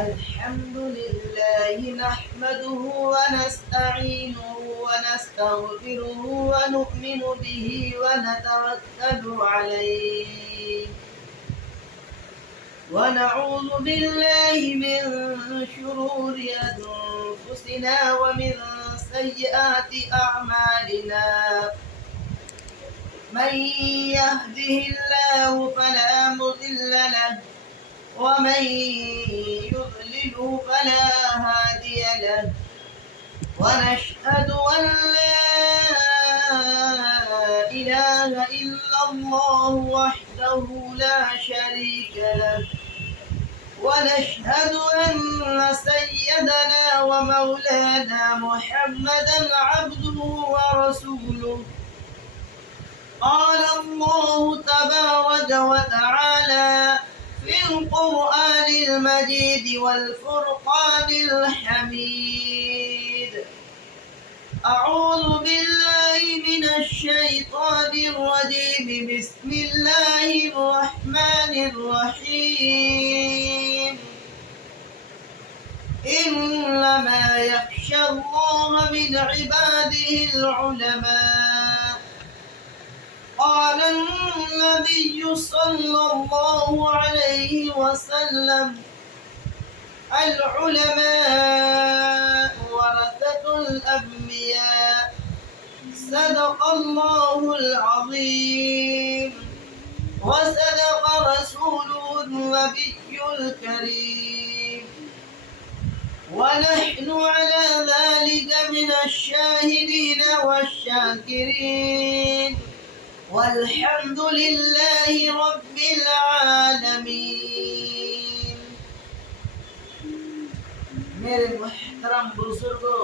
الحمد لله نحمده ونستعينه ونستغفره ونؤمن به ونتوكل عليه ونعوذ بالله من شرور أنفسنا ومن سيئات أعمالنا من يهده الله فلا مضل له ومن يضلل فلا هادي له ونشهد أن لا إله إلا الله وحده لا شريك له ونشهد أن سيدنا ومولانا محمدا عبده ورسوله قال الله تبارك وتعالى في القرآن المجيد والفرقان الحميد أعوذ بالله من الشيطان الرجيم بسم الله الرحمن الرحيم إنما يخشى الله من عباده العلماء قال النبي صلى الله عليه وسلم العلماء ورثة الأنبياء صدق الله العظيم وصدق رسوله النبي الكريم ونحن على ذلك من الشاهدين والشاكرين والحمد لله رب العالمین۔ میرے محترم بزرگوں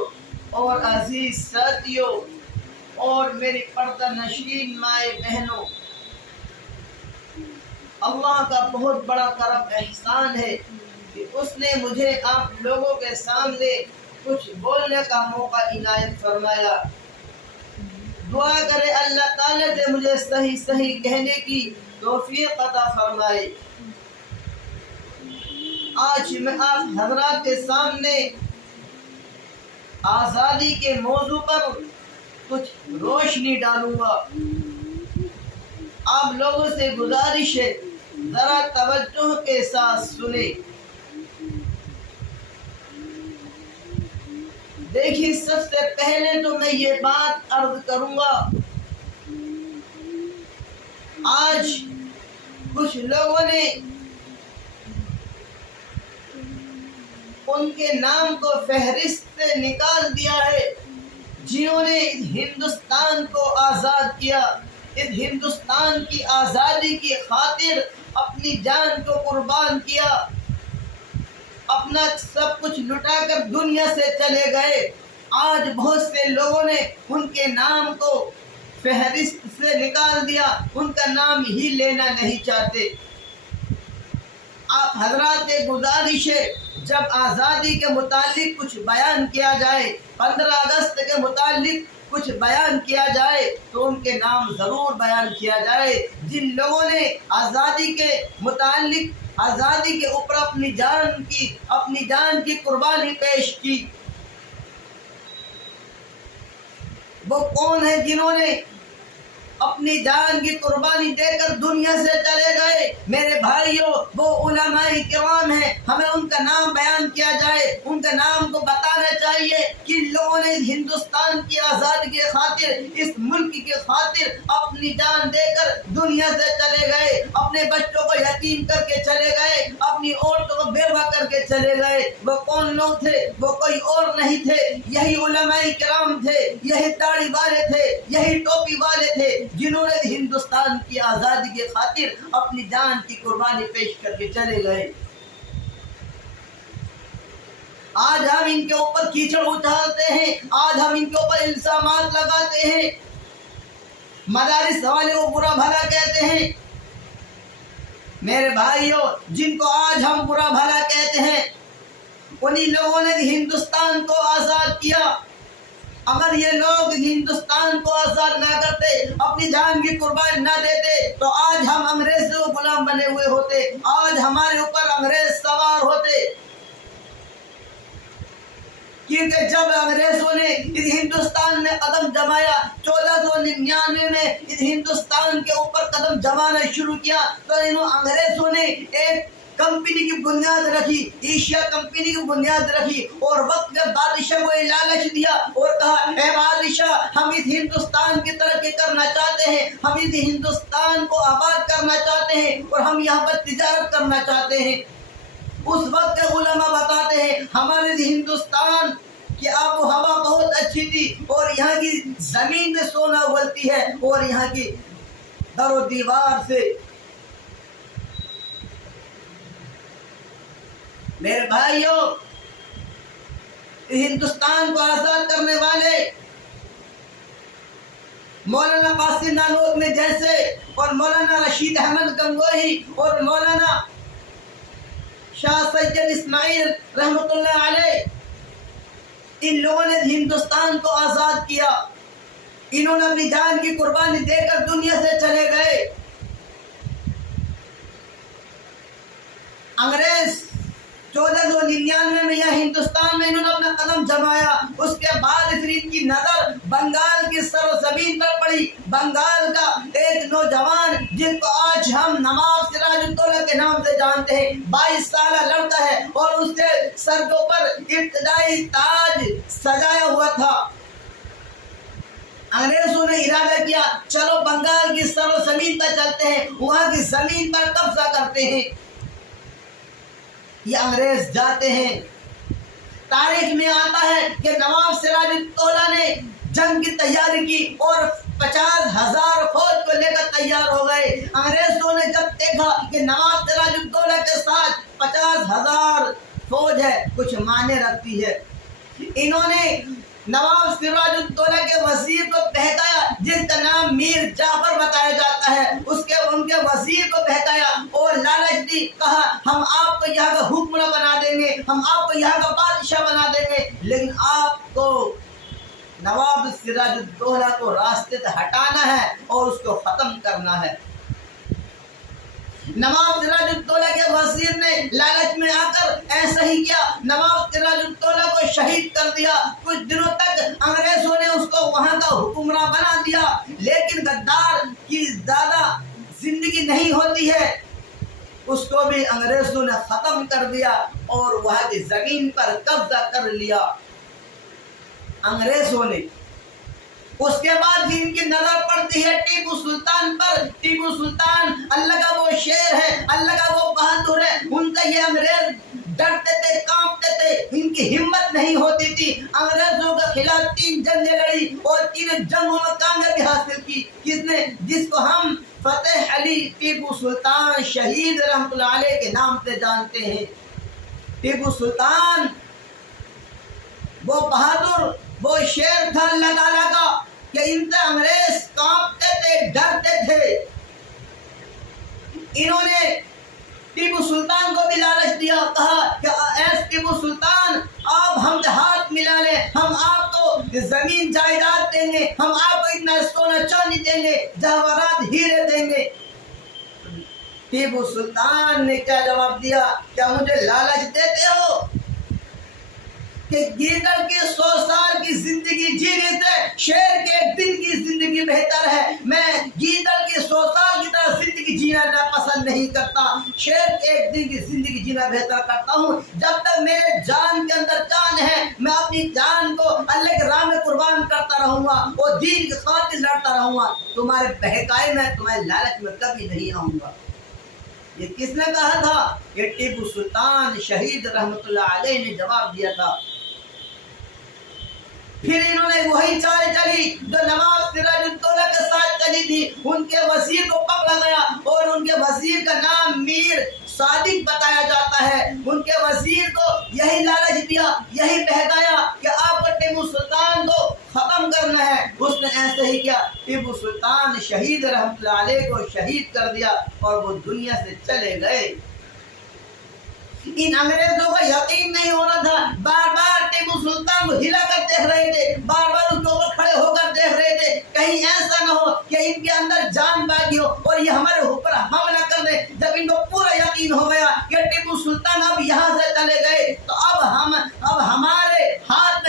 اور عزیز ساتھیوں اور میری پردہ نشین مائیں بہنوں، اللہ کا بہت بڑا کرم احسان ہے کہ اس نے مجھے آپ لوگوں کے سامنے کچھ بولنے کا موقع عنایت فرمایا۔ دعا کرے اللہ تعالیٰ سے مجھے صحیح کہنے کی توفیق عطا فرمائے۔ آج میں آپ حضرات کے سامنے آزادی کے موضوع پر کچھ روشنی ڈالوں گا۔ آپ لوگوں سے گزارش ہے ذرا توجہ کے ساتھ سنیں۔ دیکھیے، سب سے پہلے تو میں یہ بات عرض کروں گا، آج کچھ لوگوں نے ان کے نام کو فہرست سے نکال دیا ہے جنہوں نے ہندوستان کو آزاد کیا، اس ہندوستان کی آزادی کی خاطر اپنی جان کو قربان کیا، اپنا سب کچھ لٹا کر دنیا سے چلے گئے۔ آج بہت سے لوگوں نے ان کے نام کو فہرست سے نکال دیا، ان کا نام ہی لینا نہیں چاہتے۔ آپ حضرات سے گزارش ہے جب آزادی کے متعلق کچھ بیان کیا جائے، 15 اگست کے متعلق کچھ بیان کیا جائے تو ان کے نام ضرور بیان کیا جائے جن لوگوں نے آزادی کے متعلق آزادی کے اوپر اپنی جان کی قربانی پیش کی۔ وہ کون ہیں جنہوں نے اپنی جان کی قربانی دے کر دنیا سے چلے گئے؟ میرے بھائیوں، وہ علماء کرام ہیں، ہمیں ان کا نام بیان کیا جائے، ان کا نام کو بتانا چاہیے کہ لوگوں نے ہندوستان کی آزادی کی خاطر، اس ملک کی خاطر اپنی جان دے کر دنیا سے چلے گئے، اپنے بچوں کو یتیم کر کے چلے گئے، اپنی عورتوں کو بیوہ کر کے چلے گئے۔ وہ کون لوگ تھے؟ وہ کوئی اور نہیں تھے، یہی علماء کرام تھے، یہی داڑھی والے تھے، یہی ٹوپی والے تھے جنہوں نے ہندوستان کی آزادی کی خاطر اپنی جان کی قربانی پیش کر کے چلے گئے۔ آج ہم ان کے اوپر کیچڑ اچھالتے ہیں، آج ہم ان کے اوپر الزامات لگاتے ہیں، مدارس والے کو برا بھلا کہتے ہیں۔ میرے بھائیوں، جن کو آج ہم برا بھلا کہتے ہیں انہی لوگوں نے ہندوستان کو آزاد کیا۔ اگر یہ لوگ ہندوستان کو آزاد نہ کرتے، اپنی جان کی قربانی نہ دیتے، تو آج ہم انگریزوں غلام بنے ہوئے ہوتے، آج ہمارے اوپر انگریز سوار ہوتے۔ کیونکہ جب انگریزوں نے اس ہندوستان میں قدم جمایا 1499 میں اس ہندوستان کے اوپر قدم جمانا شروع کیا تو انگریزوں نے ایک کمپنی کی بنیاد رکھی، ایشیا کمپنی کی بنیاد رکھی، اور وقت کے بادشاہ کو لالچ دیا اور کہا اے بادشاہ ہم اس ہندوستان کی ترقی کرنا چاہتے ہیں، ہم اس ہندوستان کو آباد کرنا چاہتے ہیں اور ہم یہاں پر تجارت کرنا چاہتے ہیں۔ اس وقت کے علماء بتاتے ہیں ہمارے ہندوستان کی آب و ہوا بہت اچھی تھی اور یہاں کی زمین میں سونا اگلتی ہے اور یہاں کی در و دیوار سے میرے بھائیوں ہندوستان کو آزاد کرنے والے مولانا قاسم نانوت میں جیسے اور مولانا رشید احمد گنگوہی اور مولانا شاہ سید اسماعیل رحمۃ اللہ علیہ، ان لوگوں نے ہندوستان کو آزاد کیا، انہوں نے اپنی جان کی قربانی دے کر دنیا سے چلے گئے۔ انگریز 1499 میں یہاں ہندوستان میں انہوں نے اپنا قدم جمایا، اس کے بعد پھر ان کی نظر بنگال کی سرزمین پر پڑی۔ بنگال کا ایک نوجوان جن کو آج ہم نواب سراج الدولہ کے نام سے جانتے ہیں، 22 سالہ لڑکا ہے اور اس کے سر کے اوپر ابتدائی تاج سجایا ہوا تھا۔ انگریزوں نے ارادہ کیا چلو بنگال کی سرزمین پر چلتے ہیں، وہاں کی زمین پر قبضہ کرتے ہیں۔ یہ انگریز جاتے ہیں، تاریخ میں آتا ہے کہ نواب سراج الدولہ نے جنگ کی تیاری کی اور 50,000 فوج کو لے کر تیار ہو گئے۔ انگریزوں نے جب دیکھا کہ نواب سراج الدولہ کے ساتھ 50,000 فوج ہے، کچھ معنی رکھتی ہے، انہوں نے نواب سراج الدولہ کے وزیر کو بہکایا جن کا نام میر جعفر بتایا جاتا ہے، ان کے وزیر کو بہکایا اور لالچ دی، کہا ہم آپ کو یہاں کا حکمراں بنا دیں گے، ہم آپ کو یہاں کا بادشاہ بنا دیں گے، لیکن آپ کو نواب سراج الدولہ کو راستے سے ہٹانا ہے اور اس کو ختم کرنا ہے۔ نواب سراج الدولہ کے وزیر نے لالچ میں آ کر ایسا ہی کیا، نواب سراج الدولہ کو شہید کر دیا۔ کچھ دنوں تک انگریزوں نے اس کو وہاں کا حکمراں بنا دیا، لیکن غدار کی زیادہ زندگی نہیں ہوتی ہے، اس کو بھی انگریزوں نے ختم کر دیا اور وہاں کی زمین پر قبضہ کر لیا انگریزوں نے۔ اس کے بعد بھی ان کی نظر پڑتی ہے ٹیپو سلطان پر۔ ٹیپو سلطان اللہ کا وہ شیر ہے، اللہ کا وہ بہادر ہے، ان سے یہ انگریز ڈرتے تھے، کانپتے تھے، ان کی ہمت نہیں ہوتی تھی۔ انگریزوں کے خلاف 3 جنگیں لڑی اور 3 جنگوں میں کامیابی حاصل کی۔ کس نے؟ جس کو ہم فتح علی ٹیپو سلطان شہید رحمۃ اللہ علیہ کے نام سے جانتے ہیں۔ ٹیپو سلطان وہ بہادر، وہ شیر تھا اللہ تعالیٰ کا کہ ان سے انگریز کانپتے تھے، ڈرتے تھے۔ انہوں نے ٹیپو سلطان کو بھی لالچ دیا، کہا کہ اے ٹیپو سلطان آپ ہم سے ہاتھ ملا لیں، ہم آپ کو زمین جائیداد دیں گے، ہم آپ کو اتنا سونا چاندی دیں گے، جواہرات ہیرے دیں گے۔ ٹیپو سلطان نے کیا جواب دیا؟ کیا مجھے لالچ دیتے ہو کہ گیدڑ کی 100 سال کی زندگی جینے سے شیر کے 1 دن کی زندگی بہتر ہے۔ میں گیدڑ کی 100 سال کی طرح زندگی جینا پسند نہیں کرتا، شیر کے 1 دن کی زندگی جینا بہتر کرتا ہوں۔ جب تک میرے جان کے اندر جان ہے میں اپنی جان کو اللہ کے راہ میں قربان کرتا رہوں گا اور دین کی خاطر لڑتا رہوں گا۔ تمہارے بہکائے میں، تمہارے لالچ میں کبھی نہیں آؤں گا۔ یہ کس نے کہا تھا؟ یہ ٹیپو سلطان شہید رحمۃ اللہ علیہ نے جواب دیا تھا۔ پھر انہوں نے وہی چال چلی جو نواب سراج الدولہ کے ساتھ چلی تھی، ان کے وزیر کو پکڑا گیا اور ان کے وزیر کا نام میر صادق بتایا جاتا ہے۔ ان کے وزیر کو یہی لالچ دیا، یہی بہکایا کہ آپ کو ٹیپو سلطان کو ختم کرنا ہے۔ اس نے ایسے ہی کیا، ٹیپو سلطان شہید رحمۃ اللہ علیہ کو شہید کر دیا اور وہ دنیا سے چلے گئے۔ ان انگریزوں کو یقین نہیں ہو رہا تھا، بار بار ٹیپو سلطان کو ہلا کر دیکھ رہے تھے، بار بار اس کے اوپر کھڑے ہو کر دیکھ رہے تھے، کہیں ایسا نہ ہو کہ ان کے اندر جان باقی ہو اور یہ ہمارے اوپر حملہ کر دیں۔ جب ان کو پورا یقین ہو گیا کہ ٹیپو سلطان اب یہاں سے چلے گئے تو اب ہمارے ہاتھ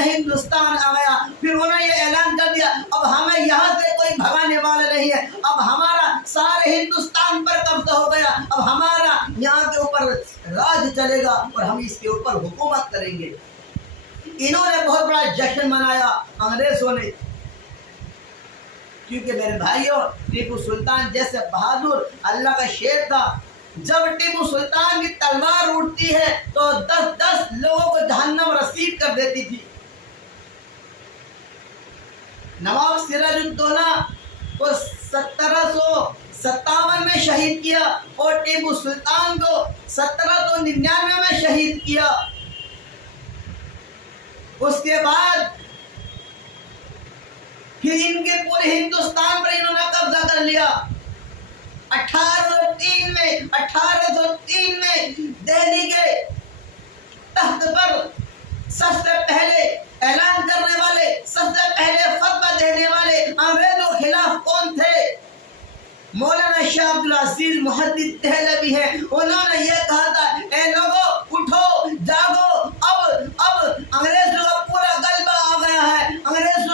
راج چلے گا اور ہم اس کے اوپر حکومت کریں گے۔ انہوں نے بہت بڑا جشن منایا انگریزوں نے، کیونکہ میرے بھائیوں ٹیپو سلطان جیسے بہادر اللہ کا شیر تھا، جب ٹیپو سلطان کی تلوار اٹھتی ہے تو 10 لوگوں کو جہنم رسید کر دیتی تھی۔ نواب سراج الدولہ کو 1757 میں شہید کیا اور ٹیپو سلطان کو 1799 میں شہید کیا۔ اس کے بعد پھر ان کے پورے ہندوستان پر انہوں نے قبضہ کر لیا۔ 1803 میں دہلی کے تخت پر سب سے پہلے اعلان کرنے والے، سب سے پہلے فتویٰ دینے والے انگریزوں کے خلاف کون تھے؟ مولانا شاہ عبدالعزیز محدث دہلوی ہیں۔ انہوں نے یہ کہا تھا، اے لوگوں اٹھو جاگو، اب انگریزوں کا پورا غلبہ آ گیا ہے، انگریز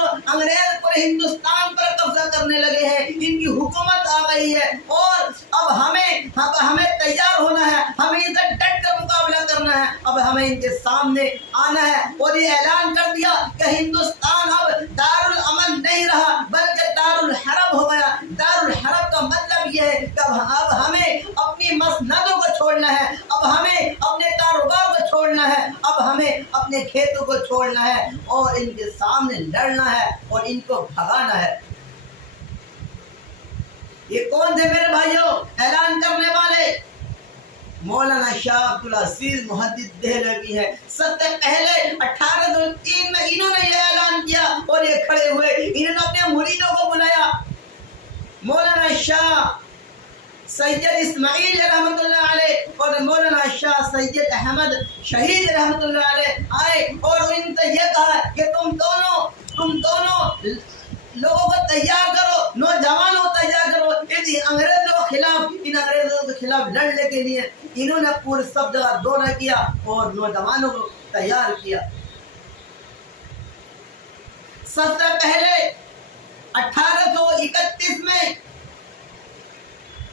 پورے ہندوستان پر قبضہ کرنے لگے ہیں، ان کی حکومت آ گئی ہے اور اب ہمیں تیار ہونا ہے، ہمیں ان سے ڈٹ کر مقابلہ کرنا ہے، اب ہمیں ان کے سامنے آنا ہے۔ اور یہ اعلان کر دیا کہ ہندوستان اب دارالامن نہیں رہا بلکہ دارالحرب ہو گیا۔ دارالحرب کا مطلب یہ ہے کہ اب ہمیں اپنی مسندوں کو چھوڑنا ہے، اب ہمیں اپنے کاروبار کو چھوڑنا ہے، اب ہمیں اپنے کھیتوں کو چھوڑنا ہے اور ان کے سامنے لڑنا ہے اور ان کو بھگانا ہے۔ یہ کون تھے میرے بھائیوں اعلان کرنے والے؟ مولانا شاہ عبدالعزیز محدث دہلوی ہے۔ سب سے پہلے 1803 میں انہوں نے یہ اعلان کیا اور یہ کھڑے ہوئے، انہوں نے اپنے مریدوں کو بلایا۔ مولانا شاہ سید اسماعیل رحمۃ اللہ علیہ اور مولانا شاہ سید احمد شہید رحمۃ اللہ علیہ آئے اور ان سے یہ کہا کہ تم دونوں لوگوں کو تیار کرو، نوجوانوں کو تیار کرو، ان انگریزوں کے خلاف لڑنے کے لیے۔ انہوں نے پورے سب جگہ دورہ کیا اور نوجوانوں کو تیار کیا۔ سب سے پہلے 1831 میں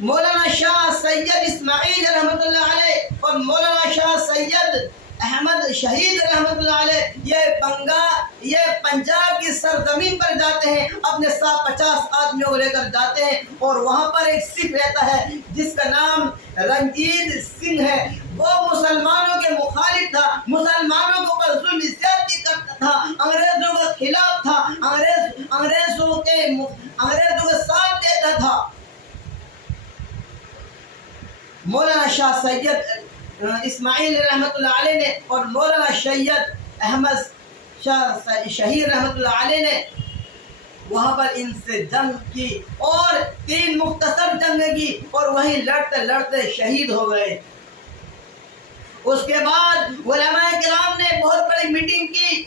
مولانا شاہ سید اسماعیل رحمۃ اللہ علیہ اور مولانا شاہ سید احمد شہید رحمۃ اللہ علیہ یہ پنجاب کی سرزمین پر جاتے ہیں، اپنے ساتھ 50 آدمیوں کو لے کر جاتے ہیں اور وہاں پر ایک سکھ رہتا ہے جس کا نام رنجیت سنگھ ہے۔ وہ مسلمانوں کے مخالف تھا، مسلمانوں کے اوپر ظلم زیادتی کرتا تھا، انگریزوں کے خلاف تھا، انگریزوں کے ساتھ دیتا تھا۔ مولانا شاہ سید اسماعیل رحمۃ اللہ علیہ نے اور مولانا سید احمد شاہ شہید رحمۃ اللہ علیہ نے وہاں پر ان سے جنگ کی اور 3 مختصر جنگیں کی اور وہیں لڑتے لڑتے شہید ہو گئے۔ اس کے بعد علماء کرام نے بہت بڑی میٹنگ کی۔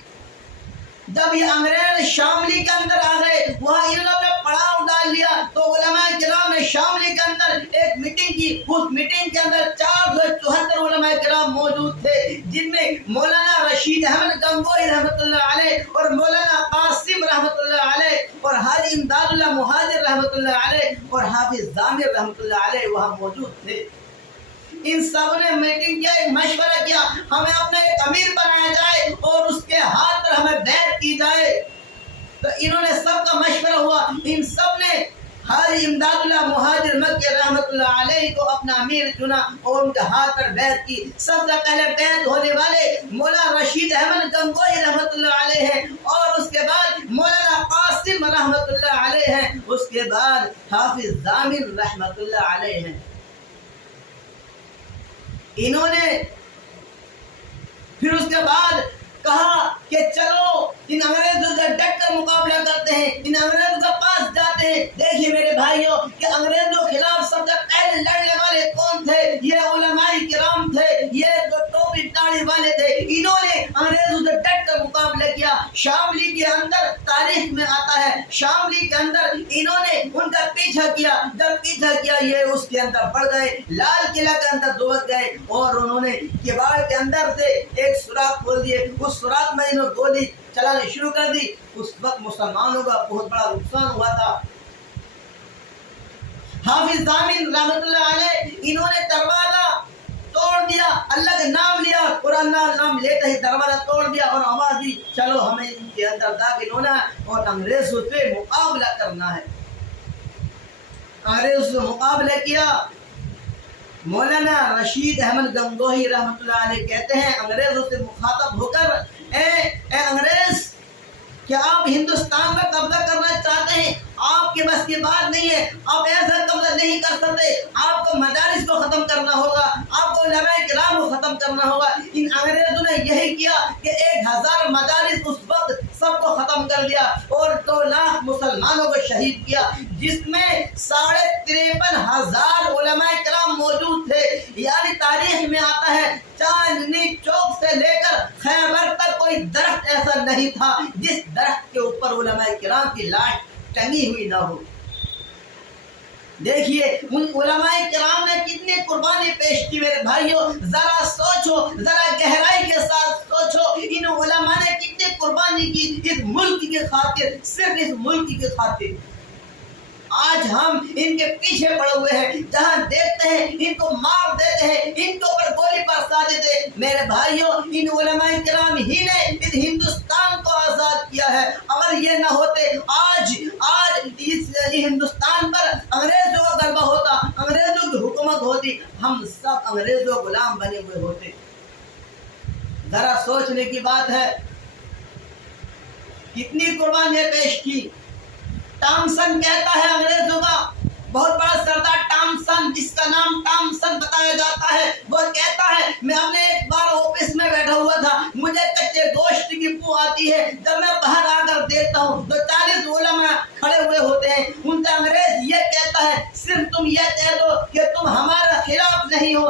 جب یہ انگریز شاملی کے اندر آ گئے، وہاں انہوں نے پڑاؤ ڈال لیا، تو علماء کرام نے شاملی کے اندر ایک میٹنگ کی۔ اس میٹنگ کے اندر 474 علماء کرام موجود تھے، جن میں مولانا رشید احمد گنگوئی رحمۃ اللہ علیہ اور مولانا قاسم رحمۃ اللہ علیہ اور حاجی امداد اللہ مہاجر رحمۃ اللہ علیہ اور حافظ ضامر رحمۃ اللہ علیہ وہاں موجود تھے۔ ان سب نے میٹنگ کیا، ایک مشورہ کیا، ہمیں اپنا ایک امیر بنایا جائے اور اس کے ہاتھ پر ہمیں بیعت کی جائے۔ تو انہوں نے سب کا مشورہ ہوا، ان سب نے حاجی امداد اللہ مہاجر مکی رحمۃ اللہ علیہ کو اپنا امیر چنا اور ان کے ہاتھ پر بیعت کی۔ سب سے پہلے بیعت ہونے والے مولانا رشید احمد گنگوئی رحمۃ اللہ علیہ ہیں اور اس کے بعد مولانا قاسم رحمۃ اللہ علیہ ہیں، اس کے بعد حافظ ضامر رحمۃ اللہ علیہ ہیں۔ انہوں نے پھر اس کے بعد کہا کہ چلو ان انگریزوں سے ڈٹ کر مقابلہ کرتے ہیں، ان انگریزوں کے پاس جاتے ہیں۔ دیکھیے میرے بھائیوں کہ انگریزوں کے خلاف سب سے پہلے لڑنے والے کون تھے؟ یہ علماء کرام تھے، یہ جو ٹوپی داڑھی والے تھے۔ انہوں نے انگریزوں سے ڈٹ کر مقابلہ کیا۔ شاملی کے اندر تاریخ میں آتا ہے، شاملی کے اندر انہوں نے ان کا پیچھا کیا، جب پیچھا کیا یہ اس کے اندر بڑھ گئے، لال قلعہ کے اندر دبک گئے اور انہوں نے کباڑ کے اندر سے ایک سوراخ کھول دیے، اس سوراخ میں انہوں نے گولی چلانے شروع کر دی۔ اس وقت مسلمانوں کا بہت بڑا نقصان ہوا تھا۔ حافظ ضامر رحمۃ اللہ علیہ انہوں نے دروازہ توڑ توڑ دیا، اللہ کا نام لیا اور اللہ کا نام لیتے ہی دروازہ توڑ دیا اور آواز دی چلو ہمیں ان کے اندر داخل ہونا ہے اور انگریزوں سے مقابلہ کرنا ہے۔ انگریزوں سے مقابلہ کیا۔ مولانا رشید احمد گنگوہی رحمۃ اللہ علیہ کہتے ہیں انگریزوں سے مخاطب ہو کر، اے انگریز، کیا آپ ہندوستان پر قبضہ کرنا چاہتے ہیں؟ آپ کے بس کی بات نہیں ہے، آپ ایسا قبضہ نہیں کر سکتے، آپ کو مدارس کو ختم کرنا ہوگا، آپ کو علماء کرام کو ختم کرنا ہوگا۔ ان انگریزوں نے یہی کیا کہ 1000 مدارس اس وقت سب کو ختم کر دیا اور 2 لاکھ مسلمانوں کو شہید کیا، جس میں 53,500 علماء کرام موجود تھے۔ یعنی تاریخ میں آتا ہے چاندنی چوک سے لے کر خیبر تک کوئی درخت ایسا نہیں تھا جس درخت کے اوپر علماء کرام کی لاش ٹنگی ہوئی نہ ہو۔ دیکھیے ان علماء کرام نے کتنی قربانی پیش کی میرے بھائیوں، ذرا سوچو، ذرا گہرائی کے ساتھ سوچو، ان علماء نے کتنی قربانی کی اس ملک کی خاطر، صرف اس ملک کی خاطر۔ آج ہم ان کے پیچھے پڑے ہوئے ہیں، جہاں دیکھتے ہیں ان کو مار دیتے ہیں، ان کے اوپر گولی برسا دیتے ہیں۔ میرے بھائیوں، ان علماء کرام ہی نے اس ہندوستان کو آزاد کیا ہے۔ اگر یہ نہ ہوتے، آج اس ہندوستان پر انگریزوں کا غلبہ ہوتا، انگریزوں کی حکومت ہوتی، ہم سب انگریزوں غلام بنے ہوئے ہوتے۔ ذرا سوچنے کی بات ہے، کتنی قربانیاں پیش کی۔ ٹامسن کہتا ہے انگریزوں کا بہت بڑا سردار ٹامسن، جس کا نام ٹامسن بتایا جاتا ہے، وہ کہتا ہے میں اپنے ایک بار آفس میں بیٹھا ہوا تھا، مجھے کچے گوشت کی بو آتی ہے، جب میں باہر آ کر دیکھتا ہوں تو 40 علماء کھڑے ہوئے ہوتے ہیں۔ ان سے انگریز یہ کہتا ہے صرف تم یہ کہہ دو کہ تم ہمارے خلاف نہیں ہو،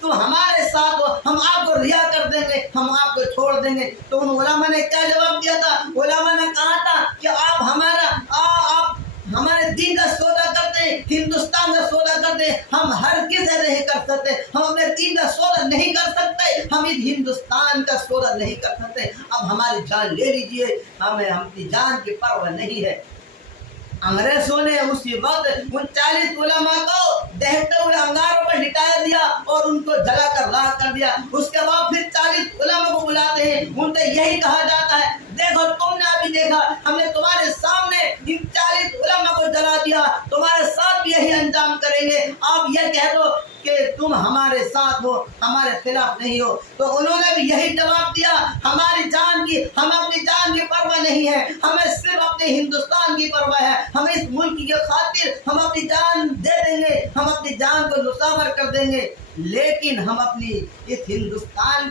تم ہمارے ساتھ ہو، ہم آپ کو رہا کر دیں گے، ہم آپ کو چھوڑ دیں گے۔ تو ان علماء نے کیا جواب دیا تھا؟ علماء نے کہا تھا کہ آپ ہمارے دین کا سودا کرتے ہیں، ہندوستان کا سودا کرتے ہیں، ہم ہر کسی نہیں کر سکتے، ہم اپنے دین کا سودا نہیں کر سکتے، ہم اس ہندوستان کا سودا نہیں کر سکتے، اب ہماری جان لے لیجئے، ہمیں اپنی جان کی پرواہ نہیں ہے۔ انگریزوں نے اسی وقت ان 40 علماء کو دہتے ہوئے انگاروں پر لٹا دیا اور ان کو جلا کر راکھ کر دیا۔ اس کے بعد پھر 40 علماء کو بلاتے ہیں، ان سے یہی کہا جاتا ہے دیکھو تم نے ابھی دیکھا، ہم نے تمہارے سامنے ان 40 علماء کو جلا دیا، تمہارے ساتھ بھی یہی انجام کریں گے، آپ یہ کہہ دو کہ تم ہمارے ساتھ ہو، ہمارے خلاف نہیں ہو۔ تو انہوں نے بھی یہی جواب دیا، ہم اپنی جان کی پرواہ نہیں ہے، ہمیں صرف اپنے ہندوستان کی پرواہ ہے، ہم اس ملک کی خاطر ہم اپنی جان دے دیں گے، ہم اپنی جان کو نثار کر دیں گے، لیکن ہم اپنی اس ہندوستان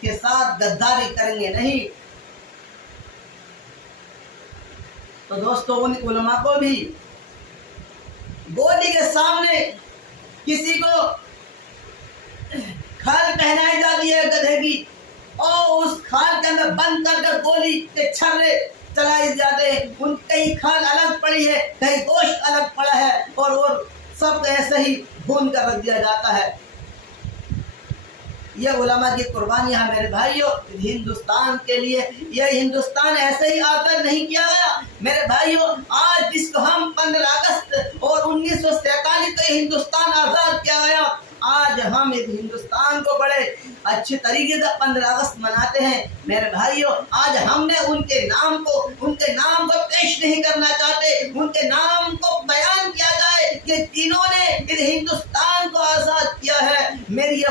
کے ساتھ غداری کریں گے نہیں۔ تو دوستو ان علماء کو بھی گولی کے سامنے کسی کو کھال پہنائی جاتی ہے گدھے کی، اور اس کھال کے اندر بند کر کے گولی کے چھرے چلائے جاتے ہیں، ان کہیں کھال الگ پڑی ہے، کہیں گوشت الگ پڑا ہے، اور سب ایسے ہی بھون کر رکھ دیا جاتا ہے۔ یہ علماء کی قربانیاں میرے بھائیوں ہندوستان کے لیے، یہ ہندوستان ایسے ہی آزاد نہیں کیا گیا میرے بھائیوں۔ آج جس کو ہم 15 اگست اور 1947 کو ہندوستان آزاد کیا گیا، آج ہم اس ہندوستان کو بڑے اچھے طریقے سے 15 اگست مناتے ہیں میرے بھائیوں۔ آج ہم نے ان کے نام کو پیش نہیں کرنا چاہتے، ان کے نام کو بیان کیا جائے کہ جنہوں نے اس ہندوستان کو آزاد کیا ہے۔ میری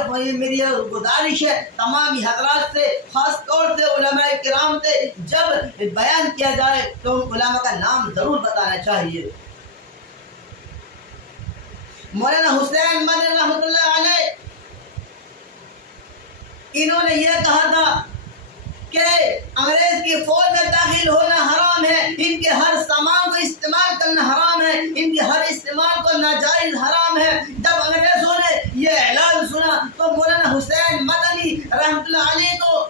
گزارش ہے تمام حضرات سے، خاص طور سے علماء کرام سے، جب بیان کیا جائے تو ان علماء کا نام ضرور بتانا چاہیے۔ مولانا حسین مدنی رحمۃ اللہ علیہ، انہوں نے یہ کہا تھا کہ انگریز کی فوج میں داخل ہونا حرام ہے، ان کے ہر سامان کو استعمال کرنا حرام ہے، ان کے ہر استعمال کو ناجائز حرام ہے۔ جب انگریزوں نے یہ اعلان سنا تو مولانا حسین مدنی رحمۃ اللہ علیہ کو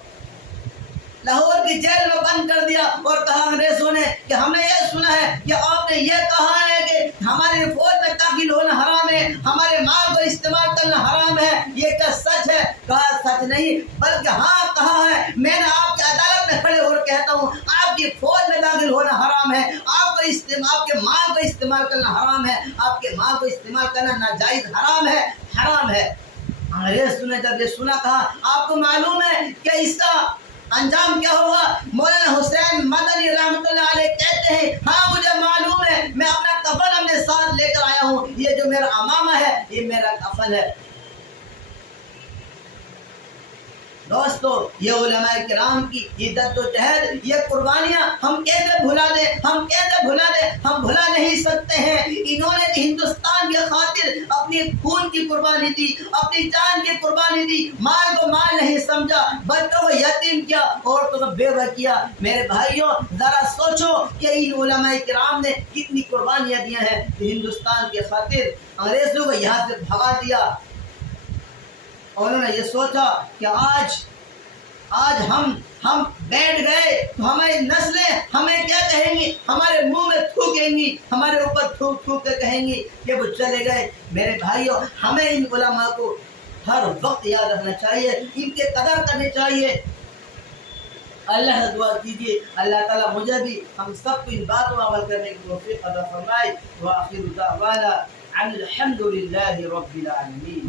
لاہور کی جیل میں بند کر دیا اور کہا انگریزوں نے کہ ہم نے یہ سنا ہے کہ آپ نے یہ کہا ہے کہ ہماری فوج میں داخل ہونا حرام ہے، ہمارے مال کو استعمال کرنا حرام ہے، یہ کیا سچ ہے؟ کہا سچ نہیں بلکہ ہاں کہا ہے، میں نے آپ کی عدالت میں کھڑے ہو کر کہتا ہوں آپ کی فوج میں داخل ہونا حرام ہے، آپ کے مال کو استعمال کرنا حرام ہے، آپ کے مال کو استعمال کرنا ناجائز حرام ہے۔ انگریز نے جب یہ سنا کہا آپ کو معلوم ہے کہ اس کا انجام کیا ہوگا؟ مولانا حسین مدنی رحمۃ اللہ علیہ کہتے ہیں ہاں مجھے معلوم ہے، میں اپنا کفن اپنے ساتھ لے کر آیا ہوں، یہ جو میرا امامہ ہے یہ میرا کفن ہے۔ دوستو یہ علماء کرام کی یہ جد و جہد، یہ قربانیاں ہم کیسے بھلا دیں؟ ہم بھلا نہیں سکتے ہیں۔ انہوں نے ہندوستان کی خاطر اپنی خون کی قربانی دی، اپنی جان کی قربانی دی، مال کو مال نہیں سمجھا، بچوں کو یتیم کیا، عورتوں کو بیوہ کیا۔ میرے بھائیوں ذرا سوچو کہ ان علماء کرام نے کتنی قربانیاں دی ہیں ہندوستان کی خاطر۔ انگریزوں کو یہاں سے بھگا دیا، اور انہوں نے یہ سوچا کہ آج ہم بیٹھ گئے تو ہماری نسلیں ہمیں کیا کہیں گی؟ ہمارے منہ میں تھوکیں گی، ہمارے اوپر تھوک تھوک کے کہیں گی کہ وہ چلے گئے۔ میرے بھائیوں ہمیں ان علماء کو ہر وقت یاد رکھنا چاہیے، ان کے قدر کرنی چاہیے۔ اللہ سے دعا کیجیے اللہ تعالیٰ مجھے بھی ہم سب کو ان باتوں پر عمل کرنے کی توفیق عطا فرمائے۔ وآخر دعوانا ان الحمد للہ رب العالمین۔